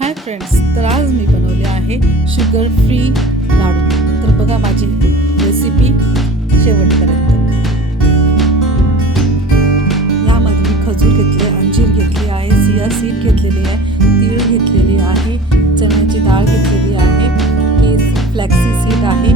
Hi friends, तर आज मी बनवले आहे शुगर फ्री लाडू। तर बघा माझी रेसिपी शेवटपर्यंत। यामध्ये मी खजूर घेतले, अंजीर घेतली आहे, सिया सीड घेतलेली आहे, तीळ घेतलेली आहे, चण्याची डाळ घेतलेली आहे, हे फ्लॅक्सी सीड आहे,